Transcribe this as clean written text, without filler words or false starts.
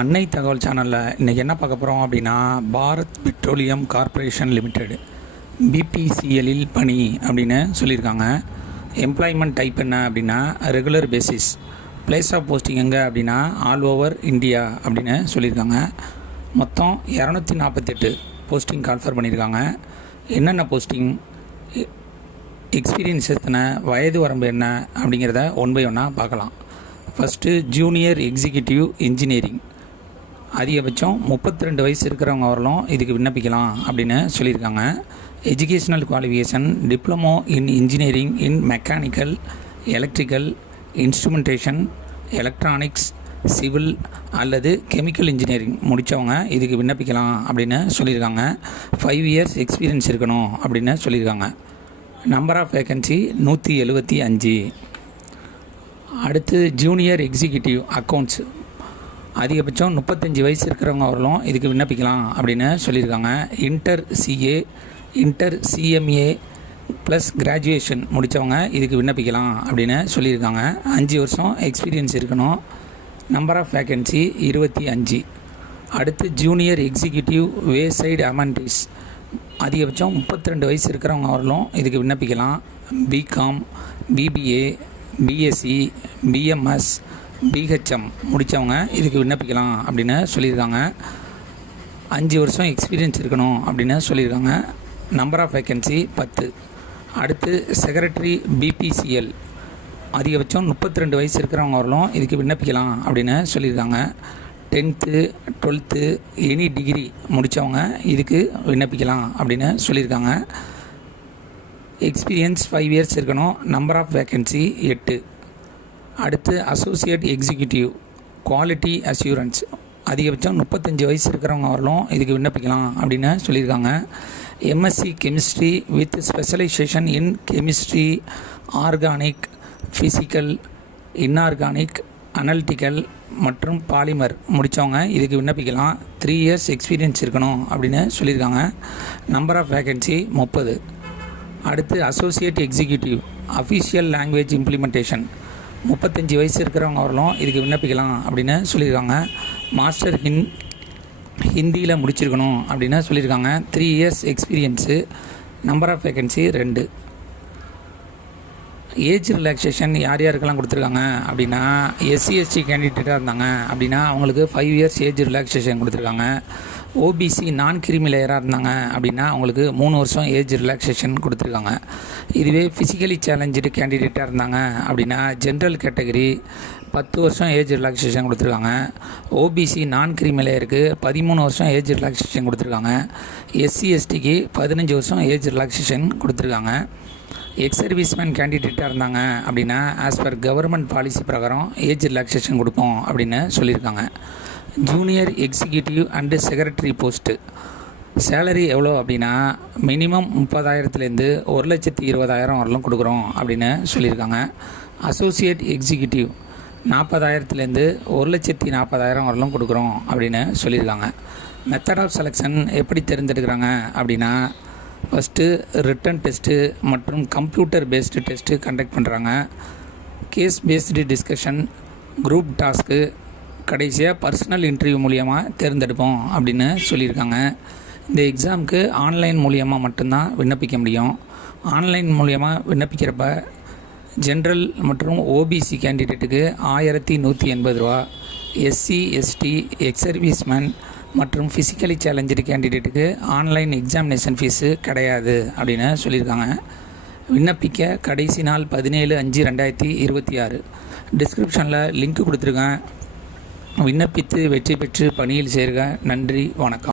அன்னை தகவல் சேனலில் இன்றைக்கி என்ன பார்க்க போகிறோம் அப்படின்னா, பாரத் பெட்ரோலியம் கார்ப்பரேஷன் லிமிடெட் பிபிசிஎல்லில் பணி அப்படின்னு சொல்லியிருக்காங்க. எம்ப்ளாய்மெண்ட் டைப் என்ன அப்படின்னா regular basis. Place of posting எங்கே அப்படின்னா ஆல் ஓவர் இந்தியா அப்படின்னு சொல்லியிருக்காங்க. மொத்தம் 248 போஸ்டிங் கான்ஃபர் பண்ணியிருக்காங்க. என்னென்ன போஸ்டிங், எக்ஸ்பீரியன்ஸ் எத்தனை, வயது வரம்பு என்ன அப்படிங்கிறத ஒன் பை ஒன்னாக பார்க்கலாம். ஃபஸ்ட்டு ஜூனியர் எக்ஸிக்யூட்டிவ் இன்ஜினியரிங், அதிகபட்சம் 32 வயசு இருக்கிறவங்க வரலாம் இதுக்கு விண்ணப்பிக்கலாம் அப்படின்னு சொல்லியிருக்காங்க. Educational qualification diploma in engineering in mechanical, electrical, instrumentation, electronics, civil அல்லது கெமிக்கல் இன்ஜினியரிங் முடித்தவங்க இதுக்கு விண்ணப்பிக்கலாம் அப்படின்னு சொல்லியிருக்காங்க. 5 இயர்ஸ் எக்ஸ்பீரியன்ஸ் இருக்கணும் அப்படின்னு சொல்லியிருக்காங்க. Number of vacancy 175. அடுத்து ஜூனியர் எக்ஸிக்யூட்டிவ் அக்கௌண்ட்ஸ், அதிகபட்சம் 35 வயசு இருக்கிறவங்க வரலாம் இதுக்கு விண்ணப்பிக்கலாம் அப்படின்னு சொல்லியிருக்காங்க. Inter CA, inter CMA plus graduation முடித்தவங்க இதுக்கு விண்ணப்பிக்கலாம் அப்படின்னு சொல்லியிருக்காங்க. 5 வருஷம் எக்ஸ்பீரியன்ஸ் இருக்கணும். Number of vacancy 25. அடுத்து junior executive wayside amenities, அதிகபட்சம் 32 வயசு இருக்கிறவங்க வரலாம் இதுக்கு விண்ணப்பிக்கலாம். BCom, BBA, BSc, BMS, BHM முடித்தவங்க இதுக்கு விண்ணப்பிக்கலாம் அப்படின்னு சொல்லியிருக்காங்க. 5 வருஷம் எக்ஸ்பீரியன்ஸ் இருக்கணும் அப்படின்னு சொல்லியிருக்காங்க. Number of vacancy 10. அடுத்து செக்ரட்டரி பிபிசிஎல், அதிகபட்சம் 32 வயசு இருக்கிறவங்க வரலாம் இதுக்கு விண்ணப்பிக்கலாம் அப்படின்னு சொல்லியிருக்காங்க. 10th 12th எனி டிகிரி முடித்தவங்க இதுக்கு விண்ணப்பிக்கலாம் அப்படின்னு சொல்லியிருக்காங்க. எக்ஸ்பீரியன்ஸ் 5 இயர்ஸ் இருக்கணும். Number of vacancy 8. அடுத்து அசோசியேட் எக்ஸிக்யூட்டிவ் குவாலிட்டி அஷ்யூரன்ஸ், அதிகபட்சம் 35 வயசு இருக்கிறவங்க வரலாம் இதுக்கு விண்ணப்பிக்கலாம் அப்படின்னு சொல்லியிருக்காங்க. MSc chemistry with specialisation in chemistry, organic, physical, inorganic, analytical மற்றும் பாலிமர் முடித்தவங்க இதுக்கு விண்ணப்பிக்கலாம். 3 இயர்ஸ் எக்ஸ்பீரியன்ஸ் இருக்கணும் அப்படின்னு சொல்லியிருக்காங்க. Number of vacancy 30. அடுத்து associate executive official language implementation, 35 வயசு இருக்கிறவங்க வரலாம் இதுக்கு விண்ணப்பிக்கலாம் அப்படின்னு சொல்லியிருக்காங்க. மாஸ்டர் ஹிந்தியில் முடிச்சிருக்கணும் அப்படின்னு சொல்லியிருக்காங்க. 3 years experience. Number of vacancy 2. Age relaxation யார் யாருக்கெல்லாம் கொடுத்துருக்காங்க அப்படின்னா, எஸ்சி எஸ்டி கேண்டிடேட்டாக இருந்தாங்க அப்படின்னா அவங்களுக்கு 5 இயர்ஸ் ஏஜ் ரிலாக்ஸேஷன் கொடுத்துருக்காங்க. ஓபிசி நான் கிரிமி லேயராக இருந்தாங்க அப்படின்னா அவங்களுக்கு 3 வருஷம் ஏஜ் ரிலாக்ஸேஷன் கொடுத்துருக்காங்க. இதுவே ஃபிசிக்கலி சேலஞ்சு கேண்டிடேட்டாக இருந்தாங்க அப்படின்னா ஜென்ரல் கேட்டகரி 10 வருஷம் ஏஜ் ரிலாக்ஸேஷன் கொடுத்துருக்காங்க. ஓபிசி நான் கிரிமி லேயருக்கு 13 வருஷம் ஏஜ் ரிலாக்ஸேஷன் கொடுத்துருக்காங்க. எஸ்சி எஸ்டிக்கு 15 வருஷம் ஏஜ் ரிலாக்ஸேஷன் கொடுத்துருக்காங்க. எக்ஸ் சர்வீஸ்மேன் கேண்டிடேட்டாக இருந்தாங்க அப்படின்னா ஆஸ் பர் கவர்மெண்ட் பாலிசி பிரகாரம் ஏஜ் ரிலாக்ஸேஷன் கொடுப்போம் அப்படின்னு சொல்லியிருக்காங்க. Junior executive and secretary post salary எவ்வளோ அப்படின்னா மினிமம் 30,000லேருந்து 1,20,000 வரலும் கொடுக்குறோம் அப்படின்னு சொல்லியிருக்காங்க. அசோசியேட் எக்ஸிக்யூட்டிவ் 40,000லேருந்து 1,40,000 வரலும் கொடுக்குறோம் அப்படின்னு சொல்லியிருக்காங்க. மெத்தட் ஆஃப் செலெக்ஷன் எப்படி தேர்ந்தெடுக்கிறாங்க அப்படின்னா, ஃபஸ்ட்டு ரிட்டன் டெஸ்ட்டு மற்றும் கம்ப்யூட்டர் பேஸ்டு டெஸ்ட்டு கண்டக்ட் பண்ணுறாங்க. Case based discussion, group task, கடைசியாக பர்சனல் இன்டர்வியூ மூலியமாக தேர்ந்தெடுப்போம் அப்படின்னு சொல்லியிருக்காங்க. இந்த எக்ஸாமுக்கு ஆன்லைன் மூலியமாக மட்டும்தான் விண்ணப்பிக்க முடியும். ஆன்லைன் மூலியமாக விண்ணப்பிக்கிறப்ப ஜென்ரல் மற்றும் ஓபிசி கேண்டிடேட்டுக்கு 1180 ரூபா, எஸ்சி எஸ்டி, எக்ஸ் சர்வீஸ்மேன் மற்றும் ஃபிசிக்கலி சேலஞ்சு கேண்டிடேட்டுக்கு ஆன்லைன் எக்ஸாமினேஷன் ஃபீஸு கிடையாது அப்படின்னு சொல்லியிருக்காங்க. விண்ணப்பிக்க கடைசி நாள் 17/5/2026. டிஸ்கிரிப்ஷனில் லிங்க் கொடுத்துருக்கேன். விண்ணப்பித்து வெற்றி பெற்று பணியில் சேர்க. நன்றி, வணக்கம்.